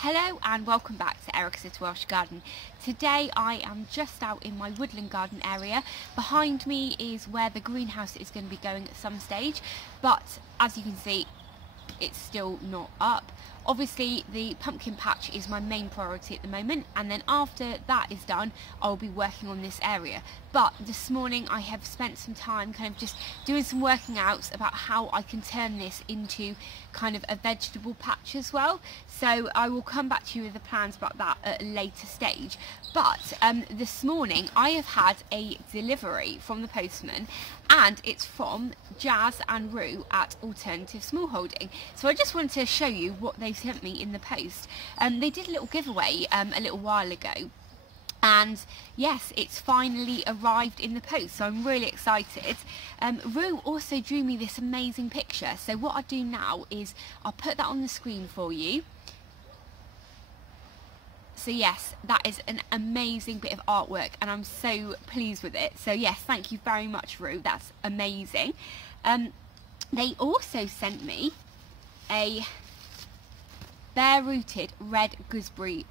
Hello and welcome back to Erica's Welsh Garden. Today I am just out in my woodland garden area. Behind me is where the greenhouse is going to be going at some stage, but as you can see it's still not up. Obviously the pumpkin patch is my main priority at the moment, and then after that is done I'll be working on this area. But this morning I have spent some time kind of just doing some working out about how I can turn this into kind of a vegetable patch as well. So I will come back to you with the plans about that at a later stage. But this morning I have had a delivery from the postman, and it's from Jazz and Rue at Alternative Smallholding. So I just wanted to show you what they've sent me in the post. They did a little giveaway a little while ago, and yes, it's finally arrived in the post, so I'm really excited. Rue also drew me this amazing picture, so what I'll do now is I'll put that on the screen for you. So yes, that is an amazing bit of artwork and I'm so pleased with it. So yes, thank you very much, Rue, that's amazing. They also sent me a bare-rooted red gooseberry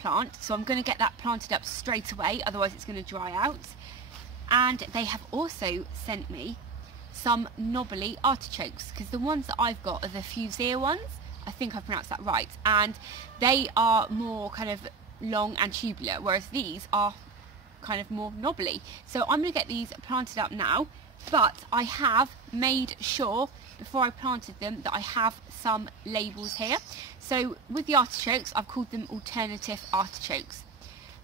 plant, so I'm going to get that planted up straight away, otherwise it's going to dry out. And they have also sent me some knobbly artichokes, because the ones that I've got are the Fuchsia ones, I think I pronounced that right, and they are more kind of long and tubular, whereas these are kind of more knobbly. So I'm going to get these planted up now, but I have made sure before I planted them that I have some labels here. So with the artichokes, I've called them alternative artichokes.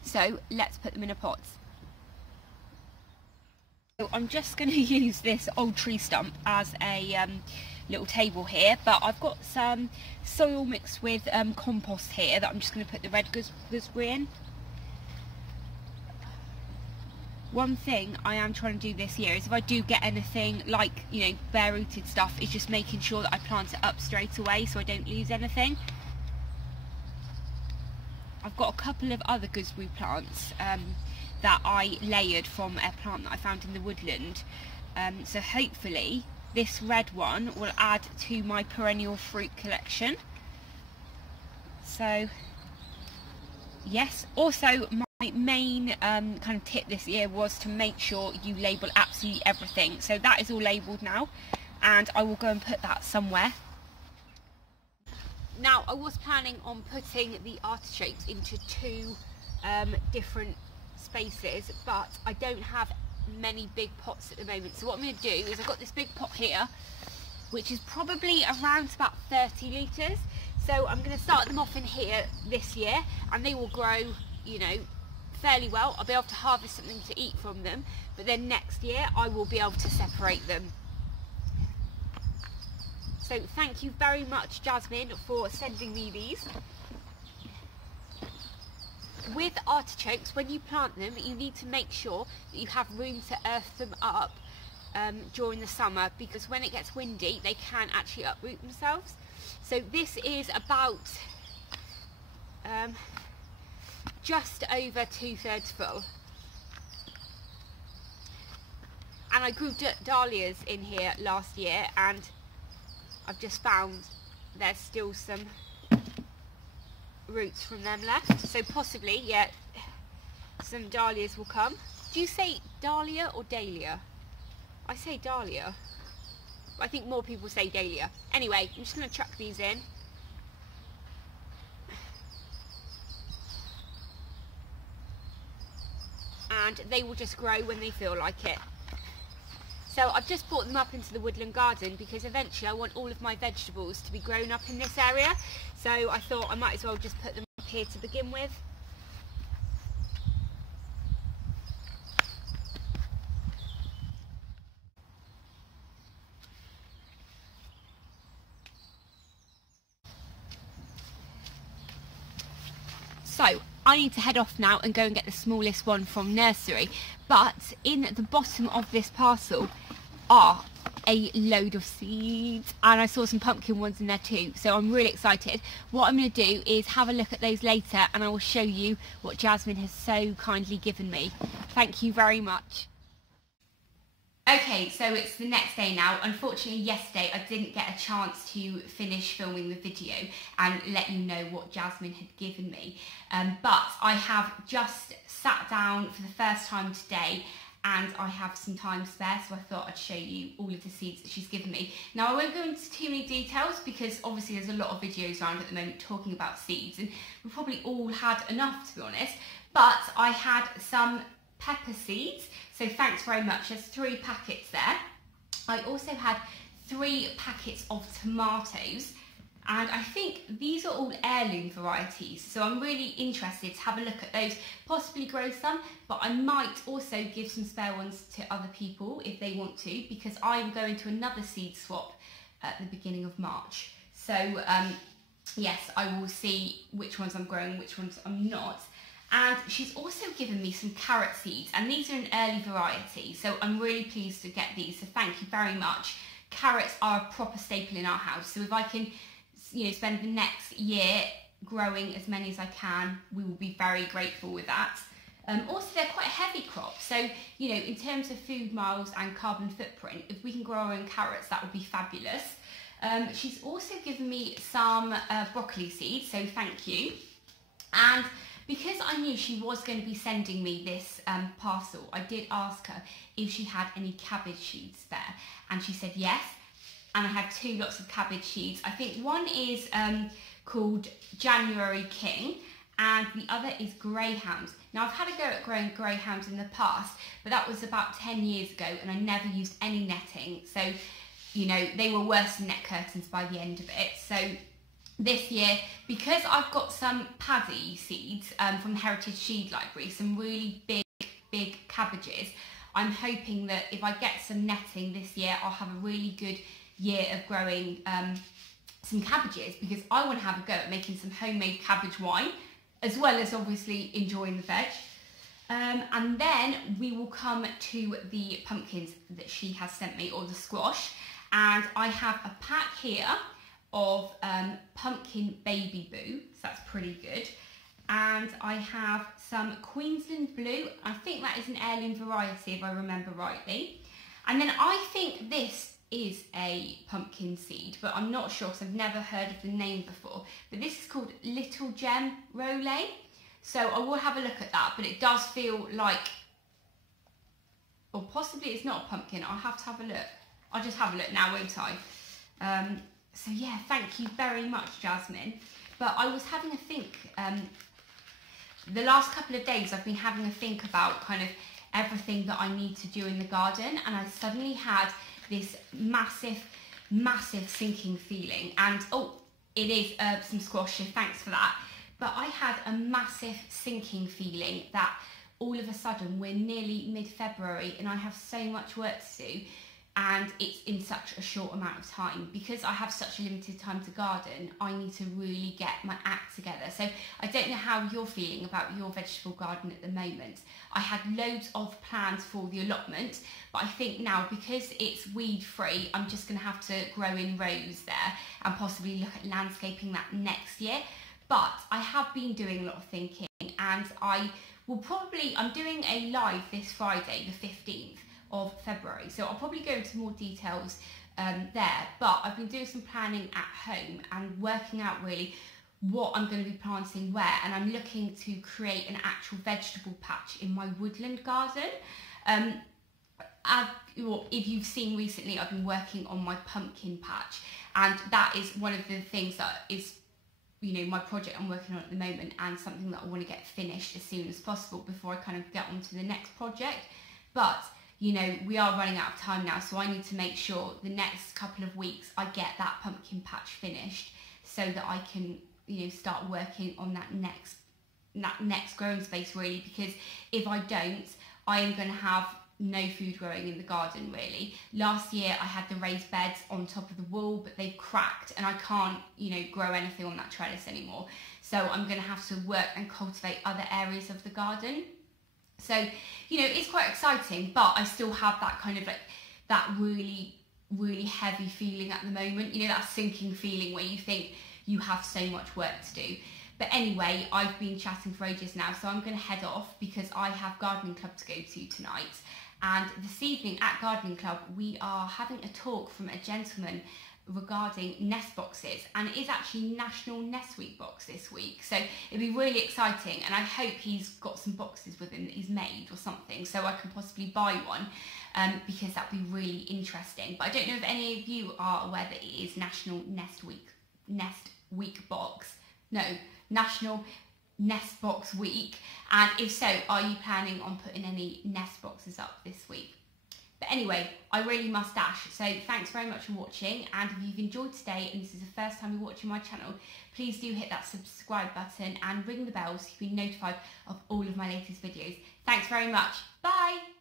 So let's put them in a pot. So I'm just going to use this old tree stump as a little table here, but I've got some soil mixed with compost here that I'm just going to put the red gooseberry in. One thing I am trying to do this year is if I do get anything like, you know, bare rooted stuff, is just making sure that I plant it up straight away so I don't lose anything. I've got a couple of other gooseberry plants that I layered from a plant that I found in the woodland, so hopefully this red one will add to my perennial fruit collection. So yes, also my main kind of tip this year was to make sure you label absolutely everything. So that is all labelled now, and I will go and put that somewhere. Now I was planning on putting the artichokes into two different spaces, but I don't have many big pots at the moment. So what I'm going to do is I've got this big pot here which is probably around about 30 litres. So I'm going to start them off in here this year, and they will grow, you know, fairly well. I'll be able to harvest something to eat from them, but then next year I will be able to separate them. So thank you very much, Jasmine, for sending me these. With artichokes, when you plant them, you need to make sure that you have room to earth them up during the summer, because when it gets windy they can actually uproot themselves. So this is about just over 2/3 full, and I grew dahlias in here last year, and I've just found there's still some roots from them left, so possibly, yeah, some dahlias will come. Do you say dahlia or dahlia? I say dahlia, but I think more people say dahlia. Anyway, I'm just going to chuck these in. And they will just grow when they feel like it. So I've just brought them up into the woodland garden because eventually I want all of my vegetables to be grown up in this area. So I thought I might as well just put them up here to begin with. So I need to head off now and go and get the smallest one from nursery, but in the bottom of this parcel are a load of seeds, and I saw some pumpkin ones in there too, so I'm really excited. What I'm going to do is have a look at those later, and I will show you what Jasmine has so kindly given me. Thank you very much. Okay, so it's the next day now. Unfortunately, yesterday I didn't get a chance to finish filming the video and let you know what Jasmine had given me. But I have just sat down for the first time today and I have some time spare, so I thought I'd show you all of the seeds that she's given me. Now, I won't go into too many details because obviously there's a lot of videos around at the moment talking about seeds and we've probably all had enough, to be honest. But I had some pepper seeds, so thanks very much. There's 3 packets there. I also had 3 packets of tomatoes, and I think these are all heirloom varieties, so I'm really interested to have a look at those, possibly grow some, but I might also give some spare ones to other people if they want to, because I'm going to another seed swap at the beginning of March. So yes, I will see which ones I'm growing, which ones I'm not. And she's also given me some carrot seeds, and these are an early variety, so I'm really pleased to get these, so thank you very much. Carrots are a proper staple in our house, so if I can, you know, spend the next year growing as many as I can, we will be very grateful with that. Also, they're quite a heavy crop, so, you know, in terms of food miles and carbon footprint, if we can grow our own carrots, that would be fabulous. She's also given me some broccoli seeds, so thank you. And because I knew she was going to be sending me this parcel, I did ask her if she had any cabbage seeds spare, and she said yes. And I had 2 lots of cabbage seeds. I think one is called January King, and the other is Greyhounds. Now, I've had a go at growing greyhounds in the past, but that was about 10 years ago, and I never used any netting. So, you know, they were worse than net curtains by the end of it. So this year, because I've got some paddy seeds from the Heritage Seed Library, some really big cabbages, I'm hoping that if I get some netting this year, I'll have a really good year of growing some cabbages, because I want to have a go at making some homemade cabbage wine, as well as obviously enjoying the veg. And then we will come to the pumpkins that she has sent me, or the squash, and I have a pack here of pumpkin baby boo, so that's pretty good. And I have some Queensland blue. I think that is an heirloom variety if I remember rightly. And then I think this is a pumpkin seed, but I'm not sure because I've never heard of the name before. But this is called Little Gem Rollet. So I will have a look at that, but it does feel like, or possibly it's not a pumpkin. I'll have to have a look. I'll just have a look now, won't I? So yeah, thank you very much, Jasmine. But I was having a think, the last couple of days I've been having a think about kind of everything that I need to do in the garden, and I suddenly had this massive sinking feeling, and oh, it is some squash, so thanks for that. But I had a massive sinking feeling that all of a sudden we're nearly mid-February and I have so much work to do, and it's in such a short amount of time. Because I have such a limited time to garden, I need to really get my act together. So I don't know how you're feeling about your vegetable garden at the moment. I had loads of plans for the allotment, but I think now, because it's weed free, I'm just going to have to grow in rows there and possibly look at landscaping that next year. But I have been doing a lot of thinking, and I'm doing a live this Friday, the 15th of February, so I'll probably go into more details there, but I've been doing some planning at home and working out really what I'm going to be planting where, and I'm looking to create an actual vegetable patch in my woodland garden. If you've seen recently, I've been working on my pumpkin patch, and that is one of the things that is, you know, my project I'm working on at the moment, and something that I want to get finished as soon as possible before I kind of get on to the next project. But you know, we are running out of time now, so I need to make sure the next couple of weeks I get that pumpkin patch finished, so that I can, you know, start working on that next growing space really, because if I don't, I am going to have no food growing in the garden really. Last year I had the raised beds on top of the wall, but they've cracked and I can't, you know, grow anything on that trellis anymore. So I'm going to have to work and cultivate other areas of the garden. So, you know, it's quite exciting, but I still have that kind of like, that really heavy feeling at the moment, you know, that sinking feeling where you think you have so much work to do. But anyway, I've been chatting for ages now, so I'm going to head off because I have gardening club to go to tonight. And this evening at Gardening Club, we are having a talk from a gentleman regarding nest boxes, and it is actually National Nest Week box this week, so it'll be really exciting, and I hope he's got some boxes with him that he's made or something so I can possibly buy one, because that'd be really interesting. But I don't know if any of you are aware that it is National Nest Week box. No, National Nest Box Week, and if so, are you planning on putting any nest boxes up this week? But anyway, I really must dash, so thanks very much for watching, and if you've enjoyed today and this is the first time you're watching my channel, please do hit that subscribe button and ring the bell so you can be notified of all of my latest videos. Thanks very much. Bye!